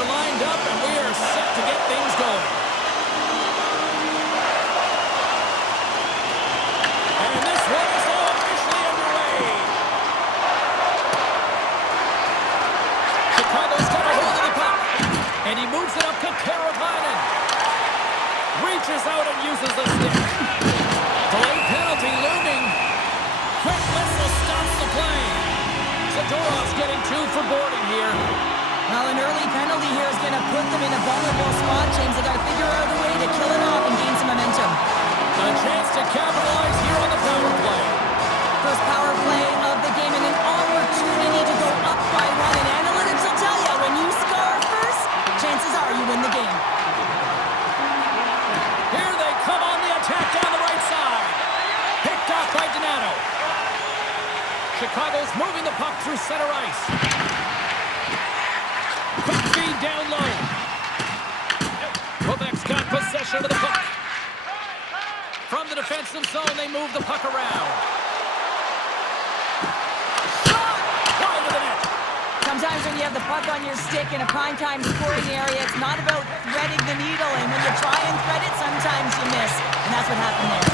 are lined up, and we are set to get things going. And this one is now officially underway. Chicago's got a hold of the puck. And he moves it up to Teravainen. Reaches out and uses the stick. Delayed penalty looming. Quick whistle stops the play. Zadorov's getting 2 for boarding here. Well, an early penalty here is going to put them in a vulnerable spot, James. They got to figure out a way to kill it off and gain some momentum. A chance to capitalize here on the power play. First power play of the game and an opportunity to go up by 1. And analytics will tell you, when you score first, chances are you win the game. Here they come on the attack down the right side. Picked off by Donato. Chicago's moving the puck through center ice. Quick feed down low. Quebec's got possession of the puck. From the defensive zone, they move the puck around. Shot! Wide of the net. Sometimes when you have the puck on your stick in a prime-time scoring area, it's not about threading the needle. And when you try and thread it, sometimes you miss. And that's what happened there.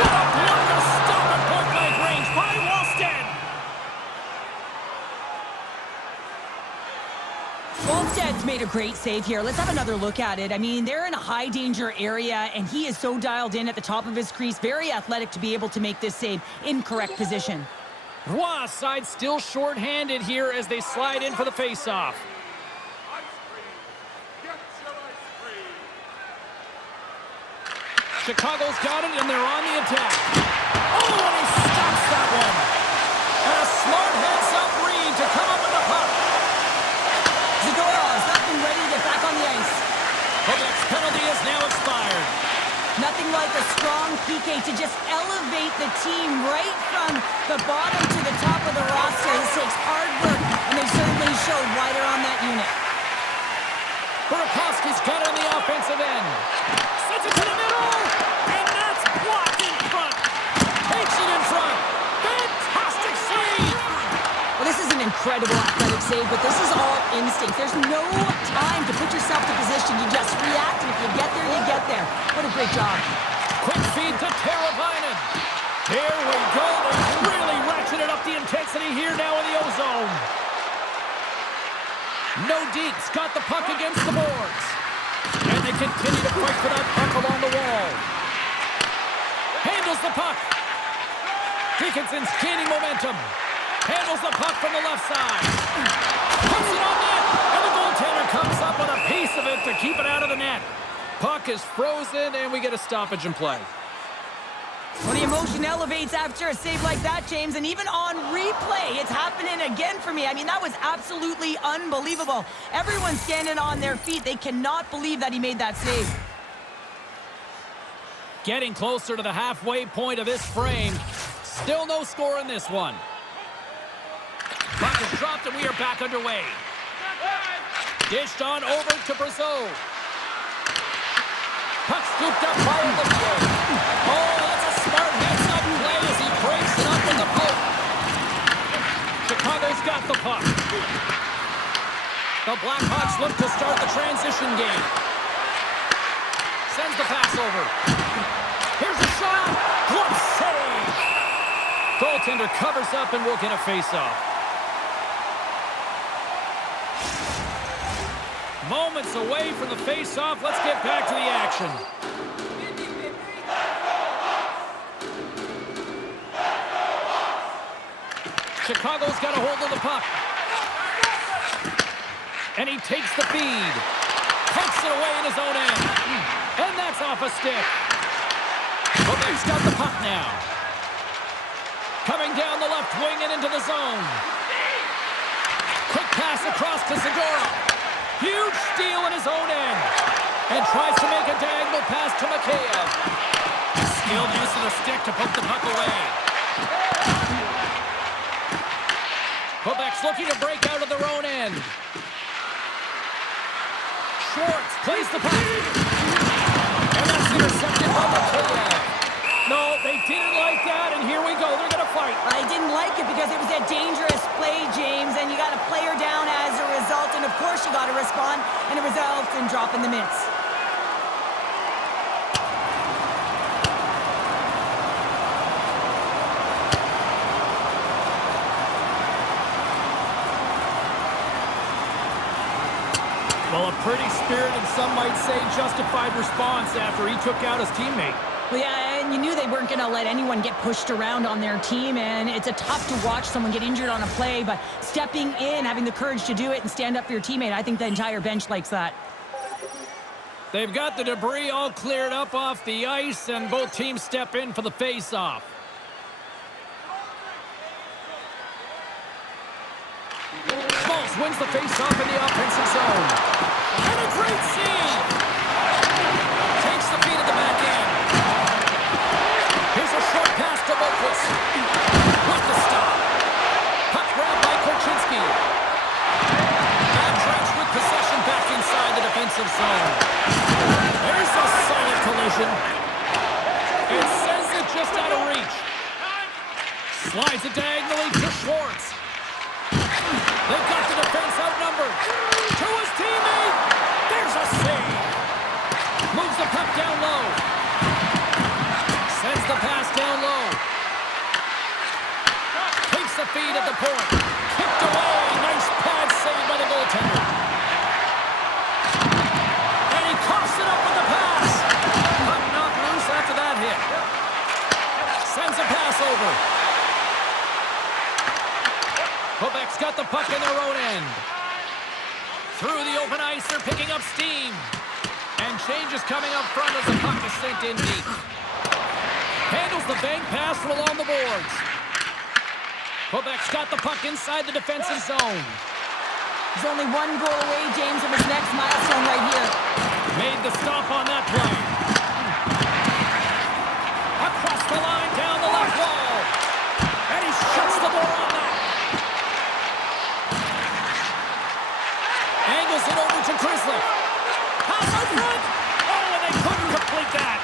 What a block to stop at point-blank range by Wallstedt. Wallstedt's made a great save here. Let's have another look at it. I mean, they're in a high-danger area, and he is so dialed in at the top of his crease. Very athletic to be able to make this save in correct position. Roy's side still short-handed here as they slide in for the face-off. Chicago's got it, and they're on the attack. Oh, and he stops that one. And a smart heads-up read to come up with the puck. Zadorov's up and ready to get back on the ice. Quebec's penalty is now expired. Nothing like a strong PK to just elevate the team right from the bottom to the top of the roster. This takes hard work, and they certainly showed why they're on that unit. Burakovsky's got it on the offensive end. Sends it to the middle, and that's blocked in front. Takes it in front. Fantastic save. Well, this is an incredible athletic save, but this is all instinct. There's no time to put yourself to position. You just react, and if you get there, you get there. What a great job. Quick feed to Teravainen. Here we go. They really ratcheted up the intensity here now in the O-zone. Nordiques got the puck against the boards. And they continue to fight for that puck along the wall. Handles the puck. Dickinson's gaining momentum. Handles the puck from the left side. Puts it on net. And the goaltender comes up with a piece of it to keep it out of the net. Puck is frozen, and we get a stoppage in play. Well, the emotion elevates after a save like that, James, and even on replay, it's happening again for me. I mean, that was absolutely unbelievable. Everyone's standing on their feet. They cannot believe that he made that save. Getting closer to the halfway point of this frame. Still no score in this one. Puck is dropped, and we are back underway. Dished on over to Brazeau. Puck scooped up by Olivier. Oh, that's a smart heads-up play as he breaks it up in the poke. Chicago's got the puck. The Blackhawks look to start the transition game. Sends the pass over. Here's a shot. Glove save. Goaltender covers up and will get a face-off. Moments away from the face-off. Let's get back to the action. Chicago's got a hold of the puck. And he takes the feed. Pokes it away in his own end. And that's off a stick. Quebec's got the puck now. Coming down the left wing and into the zone. Quick pass across to Zadorov. Huge steal in his own end. And tries to make a diagonal pass to Mikheyev. Skilled use of the stick to poke the puck away. Quebec's looking to break out of their own end. Schwartz plays the puck. And that's intercepted by Mikheyev. No, they didn't like that, and here we go. They're going to fight. I didn't like it because it was a dangerous play, James, and you got a player down as a result, and of course you got to respond, and it results in dropping the mitts. Well, a pretty spirited, some might say justified response after he took out his teammate. Well, yeah, and you knew they weren't going to let anyone get pushed around on their team, and it's a tough to watch someone get injured on a play, but stepping in, having the courage to do it and stand up for your teammate, I think the entire bench likes that. They've got the debris all cleared up off the ice, and both teams step in for the face-off. Schmaltz wins the face-off in the offensive zone. And a great save! Takes the feed at the back end. Here's a short pass to Bokus. With the stop. Puck grab by Korchinski. Backtracks with possession back inside the defensive zone. There's a solid collision. It sends it just out of reach. Slides it diagonally to Schwartz. They've got the defense outnumbered. To his teammate. There's a save. Moves the puck down low. Sends the pass down low. Takes the feed at the point. Kicked away. Nice pad save by the goaltender. And he coughs it up with the pass. Puck knocked loose after that hit. Sends a pass over. Quebec's got the puck in their own end. Through the open ice, they're picking up steam. And changes coming up front as the puck is sent in deep. Handles the bank pass from along the boards. Quebec's got the puck inside the defensive zone. He's only one goal away, James, from his next milestone right here. Made the stop on that play. Across the line, down the left wall. And he shuts the door on that. Angles it over to Grizzly. Pass out front. Oh, and they couldn't complete that.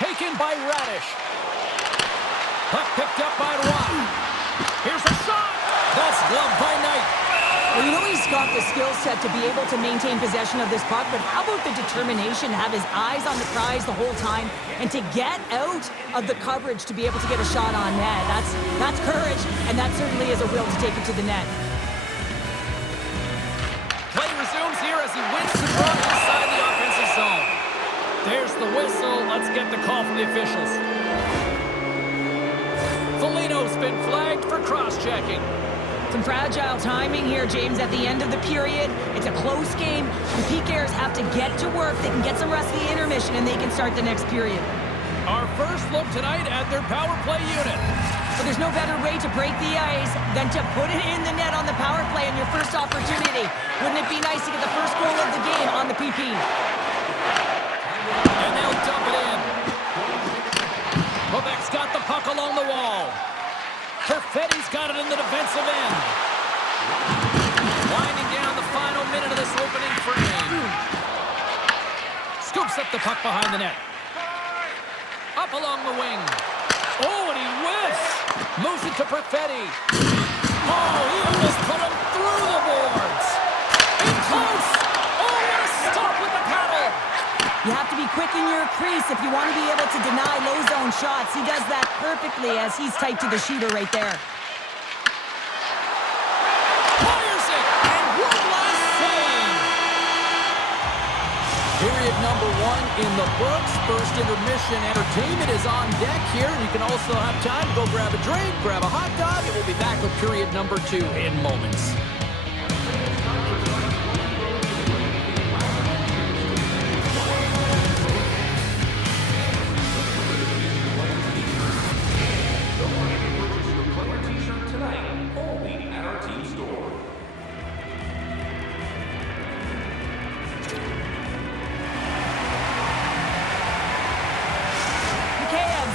Taken by Radish. Puck picked up by Roy. Here's a shot. That's gloved by Knight. Well, you know he's got the skill set to be able to maintain possession of this puck, but how about the determination to have his eyes on the prize the whole time and to get out of the coverage to be able to get a shot on net? That's courage, and that certainly is a will to take it to the net. Play resumes here as he wins the draw inside the offensive zone. There's the whistle. Let's get the call from the officials. Foligno's been flagged for cross-checking. Some fragile timing here, James, at the end of the period. It's a close game. The PKers have to get to work. They can get some rest of the intermission, and they can start the next period. Our first look tonight at their power play unit. But there's no better way to break the ice than to put it in the net on the power play in your first opportunity. Wouldn't it be nice to get the first goal of the game on the PP? And they'll dump it in. Quebec's got the puck along the wall. Perfetti's got it in the defensive end. Winding down the final minute of this opening frame. Scoops up the puck behind the net. Up along the wing. Oh, and he whiffs. Moves it to Perfetti. Oh, he almost put him through the boards. In close. Oh, what a stop with the paddle. You have to be quick in your crease if you want to be able to deny low zone shots. He does that perfectly as he's tight to the shooter right there. Fires it, and one last save. Period number 1 in the books. First intermission entertainment is on deck here. You can also have time to go grab a drink, grab a hot dog, and we'll be back with period number 2 in moments.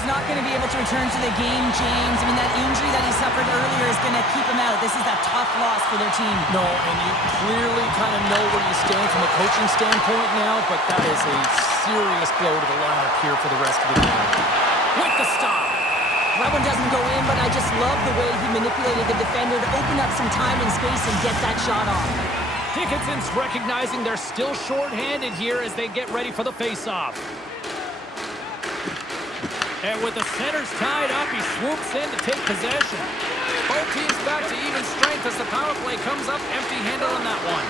Not going to be able to return to the game, James. I mean, that injury that he suffered earlier is going to keep him out. This is a tough loss for their team. No, and you clearly kind of know where you stand from a coaching standpoint now, but that is a serious blow to the lineup here for the rest of the game. with the stop. That one doesn't go in, but I just love the way he manipulated the defender to open up some time and space and get that shot off. Dickinson's recognizing they're still short-handed here as they get ready for the face-off. And with the centers tied up, he swoops in to take possession. Both teams back to even strength as the power play comes up empty-handed on that one.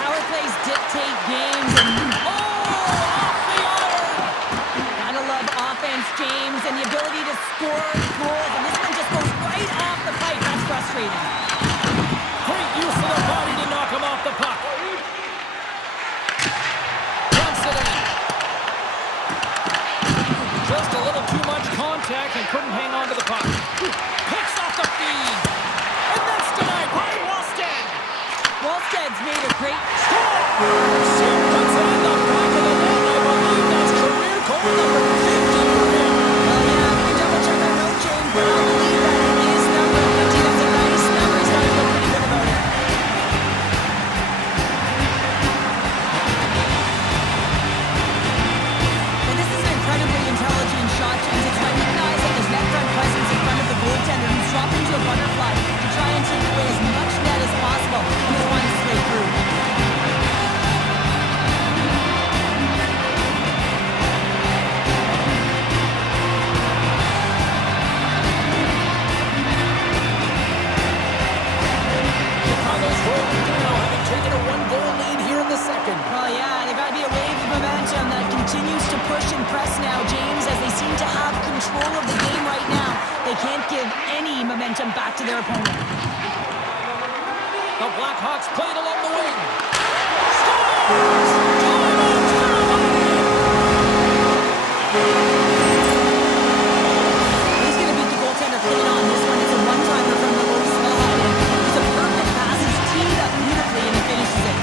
Power plays dictate games and... Off the iron! Gotta love offense, James, and the ability to score goals. And this one just goes right off the pipe. That's frustrating. Great use of the body to knock him off the puck. Thompson in. Just a little too much contact and couldn't hang on to the puck. Picks off the feed. And that's denied by Wallstedt. Wallstedt's made a great... She puts it in the back of the net. I believe that's career goal number 50 for him. Well, yeah, we can double-check our note, James, but I believe that it is number 50. That's a nice number. He's got to feel pretty good about it. And this is an incredibly intelligent shot, James. It's recognizing his net front presence in front of the goaltender who's dropped into a butterfly to try and take away as much net as possible. And he's won his way through. Chicago's rolling now, having taken a one-goal lead here in the second. Well, yeah, there got to be a wave of momentum that continues to push and press now, James, as they seem to have control of the game right now. They can't give any momentum back to their opponent. The Blackhawks played along the wing. Scores! He's going to beat the goaltender clean on this one. It's a one-timer from the low slot. And it's a perfect pass. He's teed up beautifully, and he finishes it.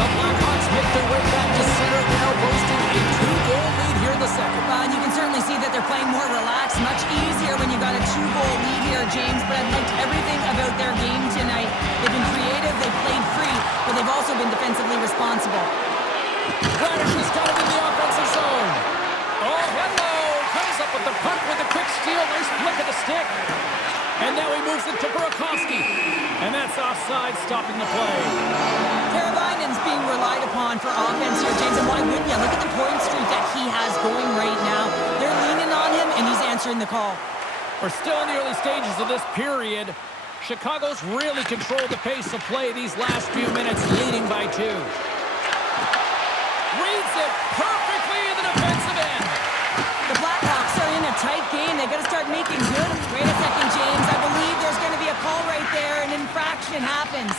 The Blackhawks make their way back to center now, boasting a two-goal lead here in the second. And you can certainly see that they're playing more relaxed, much easier when you got a two-goal lead here, James. But I've liked everything about their game tonight. They've been creative, they've played free, but they've also been defensively responsible. Radish has got it in the offensive zone. Oh, hello! Comes up with the puck with a quick steal. Nice flick of the stick. And now he moves it to Burakovsky. And that's offside, stopping the play. Teravainen's being relied upon for offense here, James, and why wouldn't you? Look at the point streak that he has going right now. They're leaning on him, and he's answering the call. We're still in the early stages of this period. Chicago's really controlled the pace of play these last few minutes, leading by 2. Reads it perfectly in the defensive end. The Blackhawks are in a tight game. They got to start making good. Wait a second, James. I believe there's going to be a call right there. An infraction happens.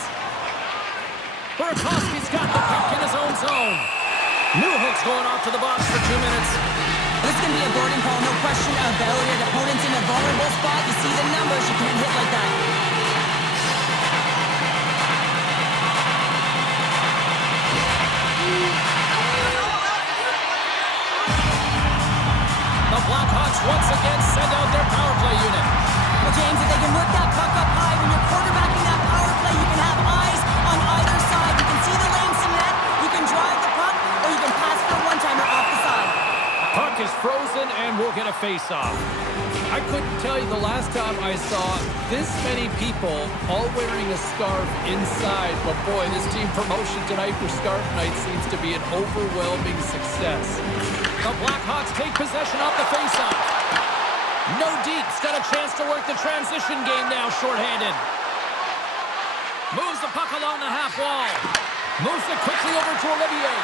Burakovsky's got the puck in his own zone. Newhook's going off to the box for 2 minutes. This is going to be a boarding call, no question about it. Opponent's in a vulnerable spot. You see the numbers. You can't hit like that. The Blackhawks once again send out their power play unit. Well, James, if they can work that puck up high, when you're quarterbacking that power play, you can have eyes on either side. You can see the lanes in net, you can drive the puck, or you can pass for a one-timer off the side. Puck is frozen, and we'll get a face-off. I couldn't tell you the last time I saw this many people all wearing a scarf inside, but boy, this team promotion tonight for Scarf Night seems to be an overwhelming success. The Blackhawks take possession off the face-off. Nordiques got a chance to work the transition game now, shorthanded. Moves the puck along the half wall. Moves it quickly over to Olivier.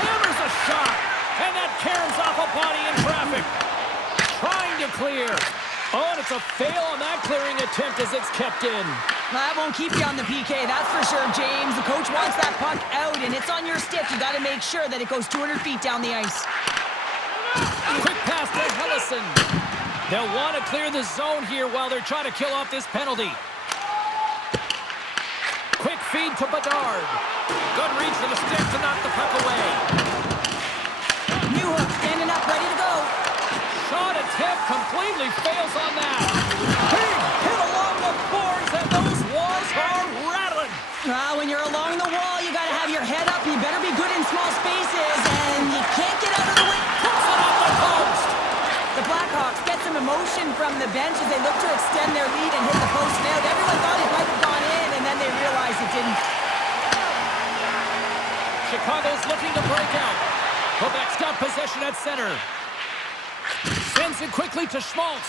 Hammers a shot, and that caroms off a body in traffic. Trying to clear. Oh, and it's a fail on that clearing attempt as it's kept in. That won't keep you on the PK, that's for sure, James. The coach wants that puck out, and it's on your stick. You got to make sure that it goes 200 feet down the ice. Quick pass to Hellison. They'll want to clear the zone here while they're trying to kill off this penalty. Quick feed to Bedard. Good reach for the stick to knock the puck away. Newhook standing up, ready to go. Shot attempt completely fails on that. Big hit along the boards, and those walls are rattling. When you're along the wall, you got to have your head up. You better be good in small spaces, and you can't get out of the way. Puts it off the post. The Blackhawks get some emotion from the bench as they look to extend their lead and hit the post nailed. Everyone thought it might have gone in, and then they realized it didn't. Chicago's looking to break out. Quebec's got possession at center. Sends it quickly to Schmaltz.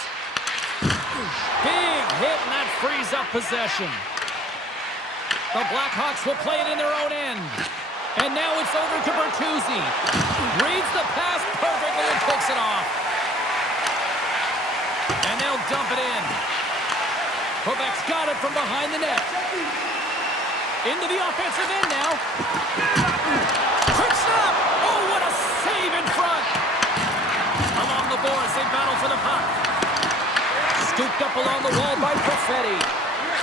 Big hit, and that frees up possession. The Blackhawks will play it in their own end. And now it's over to Bertuzzi. Reads the pass perfectly and picks it off. And they'll dump it in. Quebec's got it from behind the net. Into the offensive end now. Quick stop! Oh, what a save in front! Along the boards, they battle for the puck. Scooped up along the wall by Perfetti.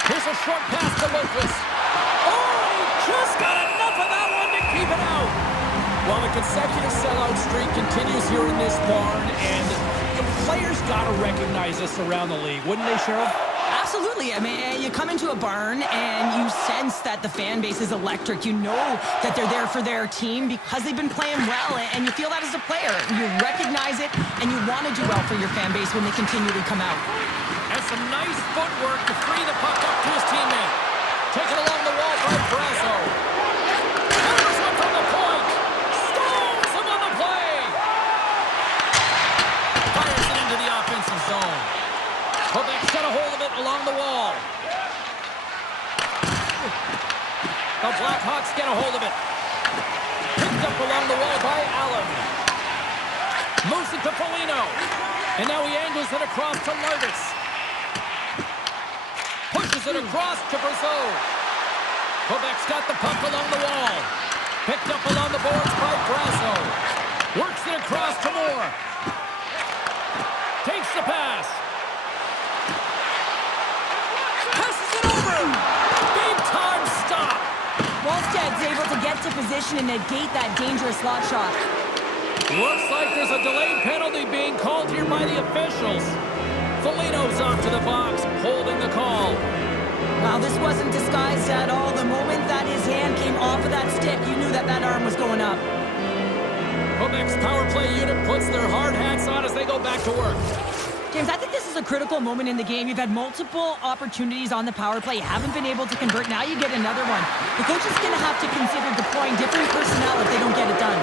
Here's a short pass to Lucas. Oh, he just got enough of that one to keep it out. Well, the consecutive sellout streak continues here in this barn, and the players got to recognize this around the league, wouldn't they, Cheryl? Absolutely. I mean, you come into a barn and you sense that the fan base is electric. You know that they're there for their team because they've been playing well, and you feel that as a player. You recognize it, and you want to do well for your fan base when they continually come out. And some nice footwork to free the puck up to his teammate. Taken along the wall by Brasso. There's one from the point. Stones him on the play. Fires it into the offensive zone. Quebec's got a hold of it along the wall. The Blackhawks get a hold of it. Picked up along the wall by Allen. Moves it to Foligno. And now he angles it across to Larvis. Pushes it across to Brazeau. Quebec's got the puck along the wall. Picked up along the boards by Brasso. Works it across to Moore. Takes the pass. Passes it over. Big time stop. Wallstedt's able to get to position and negate that dangerous slot shot. Looks like there's a delayed penalty being called here by the officials. Foligno's off to the box, holding the call. Wow, this wasn't disguised at all. The moment that his hand came off of that stick, you knew that that arm was going up. Quebec's power play unit puts their hard hats on as they go back to work. James, I think this is a critical moment in the game. You've had multiple opportunities on the power play. You haven't been able to convert. Now you get another one. The coach is going to have to consider deploying different personnel if they don't get it done.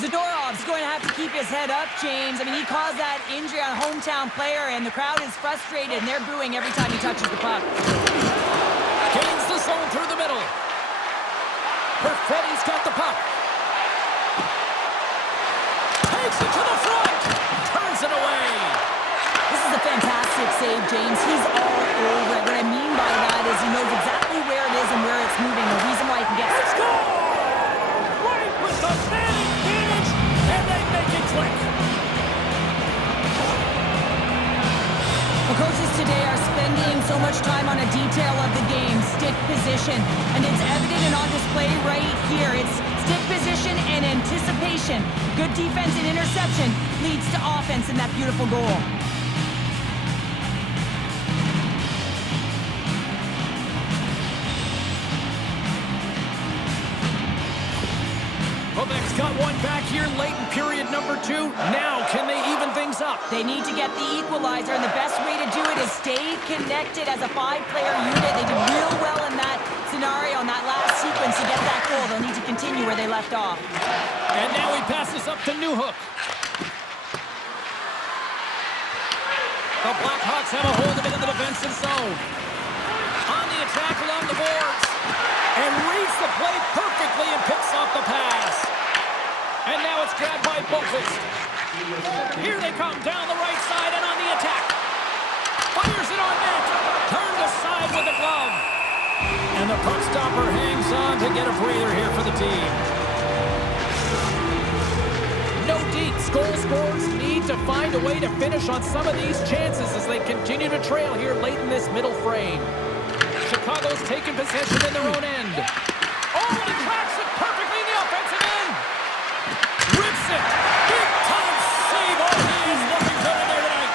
Zadorov's going to have to keep his head up, James. I mean, he caused that injury on a hometown player, and the crowd is frustrated, and they're booing every time he touches the puck. Gains the zone through the middle. Perfetti's got the puck. Takes it to the front. Turns it away. This is a fantastic save, James. He's all over it. What I mean by that is he knows exactly where it is and where it's moving. The reason why he can get... Let's go! Right with the man advantage, and they make it click. The coaches today are spending so much time on a detail of the game, stick position, and it's evident and on display right here. It's stick position and anticipation. Good defense and interception leads to offense in that beautiful goal. Quebec's got one back here late in period number 2. Now, can they even things up? They need to get the equalizer, and the best way to do it is stay connected as a 5-player unit. They did real well in that scenario, in that last sequence to get that goal. They'll need to continue where they left off. And now he passes up to Newhook. The Blackhawks have a hold of it in the defensive zone. On the attack along the boards. And reads the play perfectly and picks off the pass. And now it's grabbed by Boqvist. Here they come down the right side and on the attack. Fires it on net. Turned aside with the glove. And the puck stopper hangs on to get a breather here for the team. Nordiques Goal scorers need to find a way to finish on some of these chances as they continue to trail here late in this middle frame. Chicago's taking possession in their own end. Oh, and he tracks it perfectly in the offensive end. Rips it. Big time save. Oh, he is looking good in there tonight.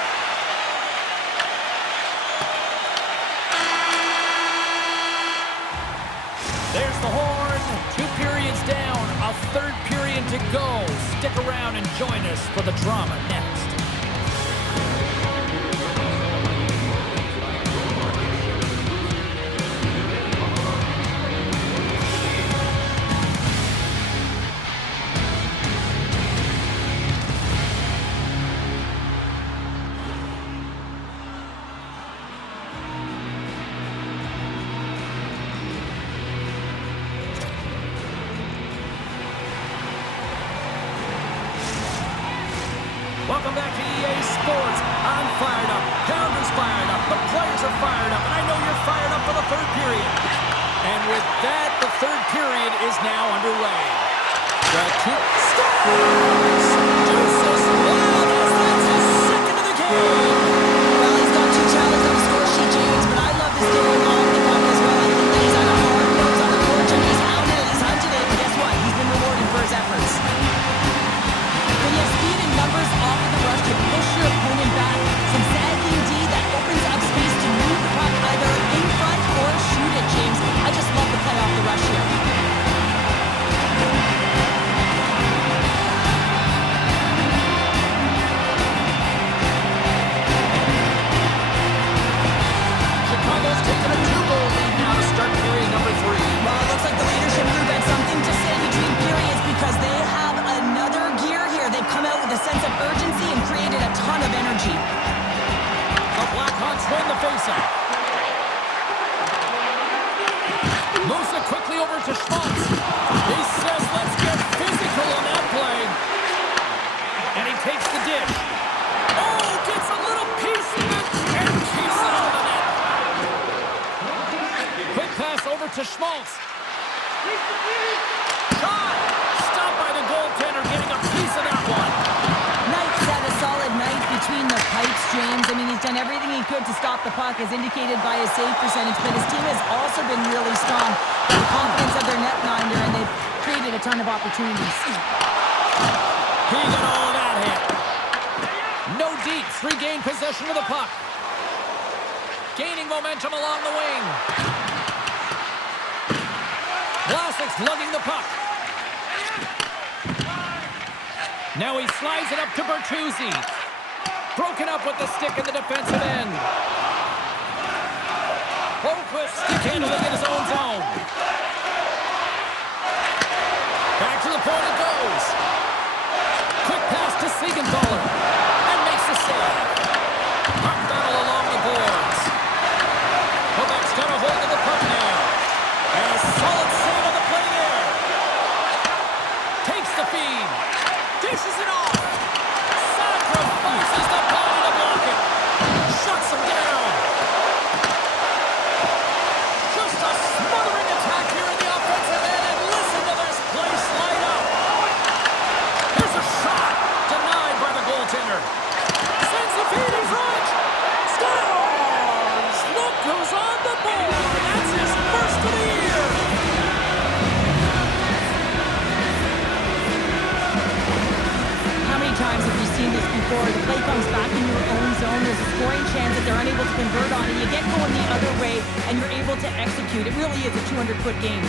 There's the horn. 2 periods down. A third period to go. Stick around and join us for the drama next. Welcome back to EA Sports. I'm fired up. Pounder's fired up. The players are fired up. And I know you're fired up for the third period. And with that, the third period is now underway. The two scores! Deuces Wallstedt, that's his second of the game. Well, he's got 2 challenges on the score sheet, James, but I love this game off the puck as well. I think that he's on a hard nose on the porch, and he's hounded it, he's hunted it, and guess what? He's been rewarded for his efforts. When you have speed and numbers off of the rush to push your opponent back, some sagging D that opens up space to move the puck either in front or shoot it, James. I just love the play off the rush here. Chicago's taking a 2-goal lead now to start period number 3. Well, it looks like the leadership group had something to say between periods because they have another gear here. They've come out with a sense of urgency and created a ton of energy. The Blackhawks win the faceoff. Moves it quickly over to Schmaltz. He says, let's get physical on that play. And he takes the dish. Oh, gets a little piece of it and keeps it out of the net. Quick pass over to Schmaltz. Shot! Stopped by the goaltender, getting a piece of that one. Knight's had a solid night between the pipes, James. I mean, he's done everything he could to stop the puck, as indicated by his save percentage, but his team has also been really strong by the confidence of their netminder, and they've created a ton of opportunities. He got all of that hit. No Deeks regain possession of the puck. Gaining momentum along the wing. Wallstedt's lugging the puck. Now he slides it up to Bertuzzi. Broken up with the stick in the defensive end. Holmquist stick handling in his own zone. Back to the point it goes. Quick pass to Siegenthaler. And makes the save. Puck battle along the boards. Quebec's got a hold of the puck now. And a solid save on the play there. Takes the feed. Dishes it off. Sacrifices the body to block it. Shuts him down. Just a smothering attack here in the offensive end. And listen to this place light up. Here's a shot. Denied by the goaltender. Sends the feed in front. Scores! Look who's on the board. That's his first of the year. How many times have we seen this before? The play comes back in your own zone. There's a scoring chance that they're unable to convert on it. You get going the other way, and you're able to execute. It really is a 200-foot game.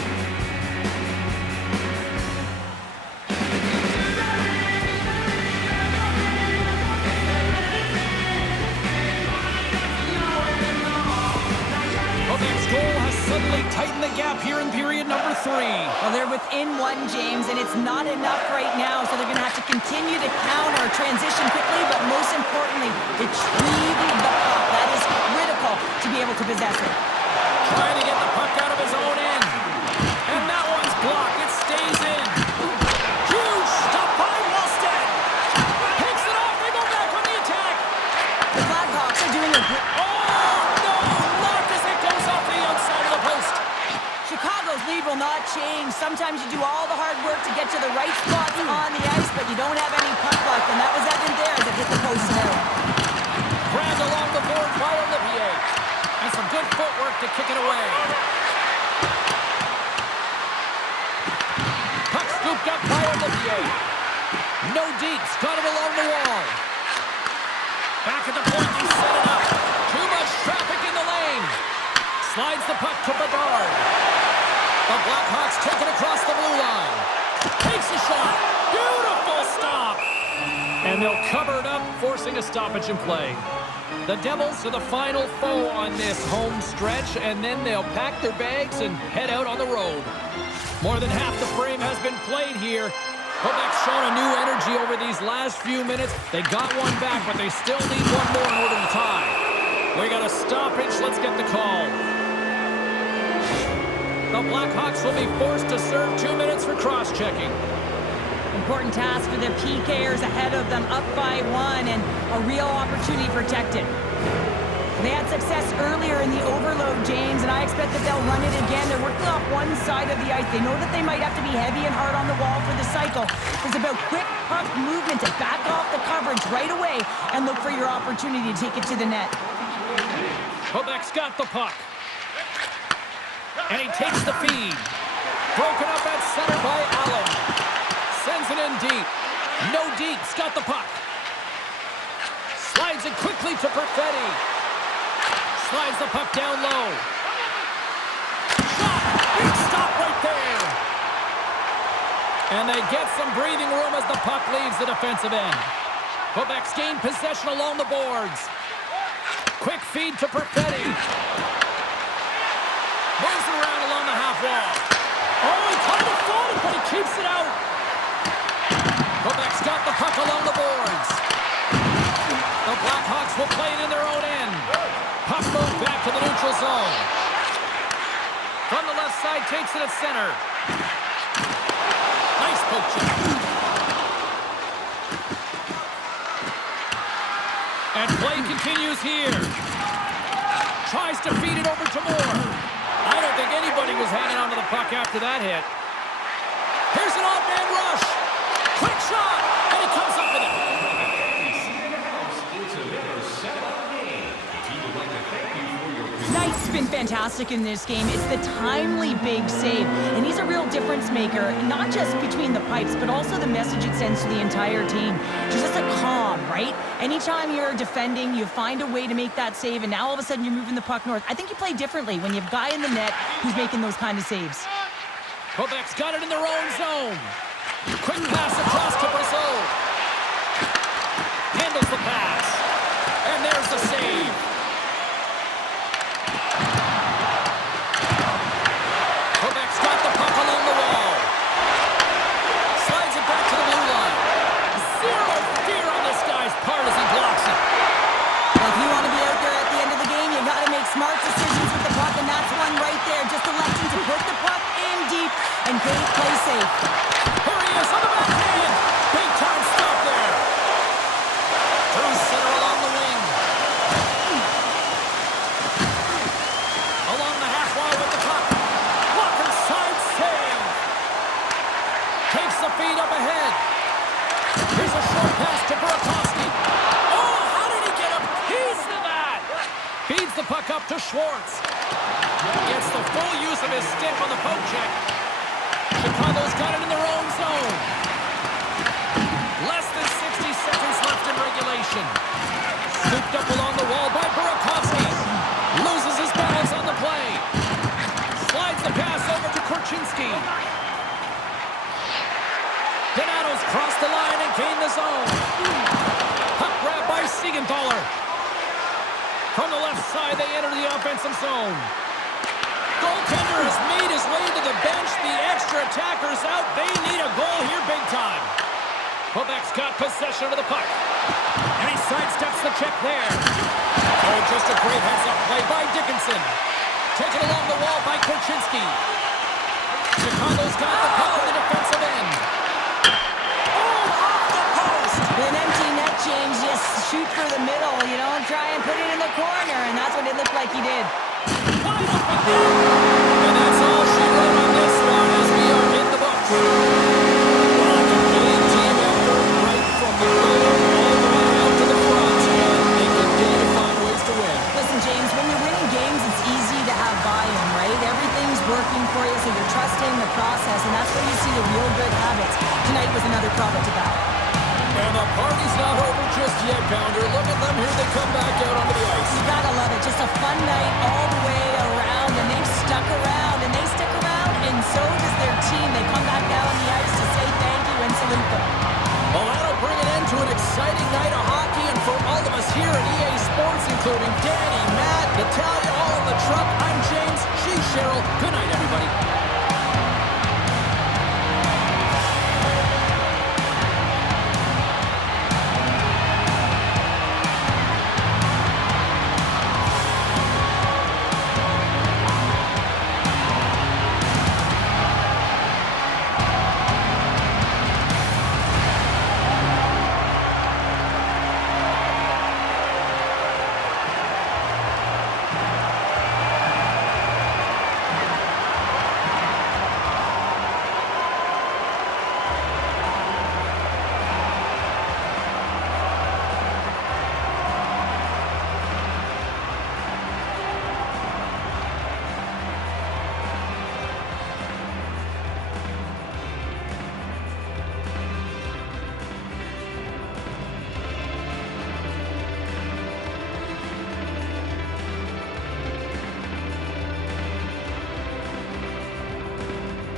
Quebec's goal has suddenly tightened the gap here in period number 3. Well, they're within 1, James, and it's not enough right now, so they're going to have to continue to counter, transition quickly, but most importantly, retrieve the puck. That is critical to be able to possess it. Trying to get the puck out of his own end. And that one's blocked. It stays in. Huge stop by Wallstedt. Picks it off. They go back on the attack. The Blackhawks are doing a good... Oh, no. Knocked as it goes off the outside of the post. Chicago's lead will not change. Sometimes you do all the hard work to get to the right spots on the ice, but you don't have any puck luck, and that Nordiques got it along the wall. Back at the point, they set it up. Too much traffic in the lane. Slides the puck to Bedard. The Blackhawks take it across the blue line. Takes a shot. Beautiful stop. And they'll cover it up, forcing a stoppage in play. The Devils are the final foe on this home stretch, and then they'll pack their bags and head out on the road. More than half the frame has been played here. Quebec's shown a new energy over these last few minutes. They got one back, but they still need one more in order to tie. We got a stoppage. Let's get the call. The Blackhawks will be forced to serve 2 minutes for cross-checking. Important task for the PKers ahead of them, up by 1, and a real opportunity protected. They had success earlier in the overload, James, and I expect that they'll run it again. They're working off one side of the ice. They know that they might have to be heavy and hard on the wall for the cycle. It's about quick puck movement to back off the coverage right away and look for your opportunity to take it to the net. Quebec's got the puck. And he takes the feed. Broken up at center by Allen. Sends it in deep. Nordiques got the puck. Slides it quickly to Perfetti. Slides the puck down low. Shot! Big stop right there. And they get some breathing room as the puck leaves the defensive end. Quebec's gained possession along the boards. Quick feed to Perfetti. Moves it around along the half wall. Oh, he kind of floated, but he keeps it out. Quebec's got the puck along the boards. The Blackhawks will play it in their own end. Puck moved back to the neutral zone. From the left side, takes it at center. Nice poke check. And play continues here. Tries to feed it over to Moore. I don't think anybody was hanging on to the puck after that hit. Here's an odd-man rush. Quick shot, and he comes up with it. Knight's been fantastic in this game. It's the timely big save, and he's a real difference maker, not just between the pipes, but also the message it sends to the entire team. Just a calm, right? Anytime you're defending, you find a way to make that save, and now all of a sudden you're moving the puck north. I think you play differently when you have a guy in the net who's making those kind of saves. Quebec's got it in their own zone. Quick pass across to Brazil. Handles the pass. And there's the save. Quebec's got the puck along the wall. Slides it back to the blue line. Zero fear on this guy's part as he blocks it. Well, if you want to be out there at the end of the game, you got to make smart decisions with the puck, and that's one right there. Just electing to put the puck in deep and play safe. Here he is on the backhand. Big time stop there. Through center along the wing. Along the half wall with the puck. Walker side save. Takes the feed up ahead. Here's a short pass to Burakovsky. Oh, how did he get a piece of that? Feeds the puck up to Schwartz. Gets the full use of his stick on the poke check. Chicago's got it in their own zone. Less than 60 seconds left in regulation. Scooped up along the wall by Burakovsky. Loses his balance on the play. Slides the pass over to Korchinski. Donato's crossed the line and gained the zone. Puck grab by Siegenthaler. From the left side, they enter the offensive zone. Goaltender has made his way to the bench. The extra attackers out. They need a goal here big time. Quebec's got possession of the puck. And he sidesteps the check there. Oh, just a great heads-up play by Dickinson. Taken along the wall by Korchinski. Chicago's got the puck on the defensive end. Oh, off the post! An empty net, James. Just shoot for the middle, you know, and try and put it in the corner, and that's what it looked like he did. And that's all she wrote on this one as we are in the books. Well, a complete team effort right from the goal all the way out to the front, and they continue to find ways to win. Listen, James, when you're winning games, it's easy to have buy-in, right? Everything's working for you, so you're trusting the process, and that's where you see the real good habits. Tonight was another 58-pounder. Look at them. Here they come back out onto the ice. You gotta love it. Just a fun night all the way around, and they've stuck around, and they stick around, and so does their team. They come back down on the ice to say thank you and salute them. Well, that'll bring it into an exciting night of hockey, and for all of us here at EA Sports, including Danny, Matt, Natalia, all in the truck, I'm James, she's Cheryl. Good night, everyone.